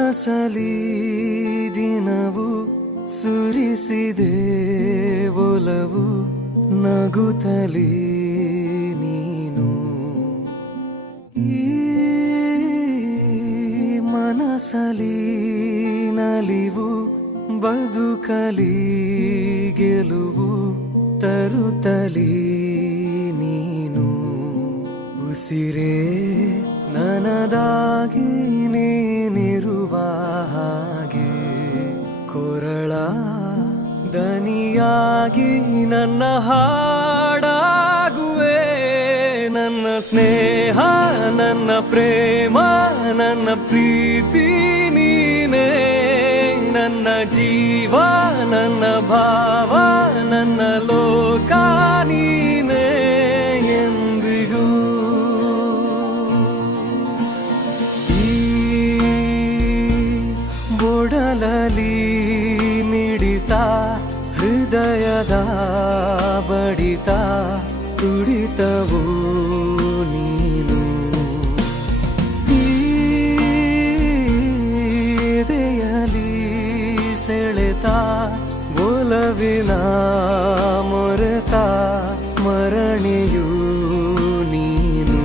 ಮನಸಲಿ ದಿನವು ಸುರಿಸಿದೆ ಒಲವು ನಗುತ್ತಲಿ ನೀನು. ಈ ಮನಸಲಿ ನಲಿವು ಬದುಕಲಿ ಗೆಲುವು ತರುತ್ತಲಿ ನೀನು. ಉಸಿರೇ ನನದಾಗಿ ನನ್ನ ಹಾಡಾಗುವೆ. ನನ್ನ ಸ್ನೇಹ, ನನ್ನ ಪ್ರೇಮ, ನನ್ನ ಪ್ರೀತಿ ನೀನೇ. ನನ್ನ ಜೀವ, ನನ್ನ ಭಾವ, ನನ್ನ ಲೋಕ ನೀನೇ ಎಂದಿಗೂ. ಈ ಬೊಡಲಲಿ ಮಿಡಿತ ಹೃದಯದ ಬಡಿತ ತುಡಿತವು ನೀನು? ಈ ಸೆಳೆತ ಒಲವಿನ ಮೊರೆತ ಸ್ಮರಣೆಯು ನೀನು.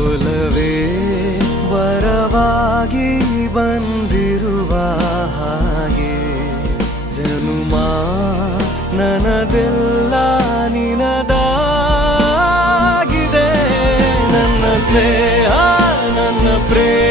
ಒಲವೇ ವರವಾಗಿ ಬಂದಿರುವ ಹಾಗೆ ನನದೆಲ್ಲ ನಿನದಾಗಿದೆ. ನನ್ನ ಸ್ನೇಹ ನನ್ನ ಪ್ರೇಮ.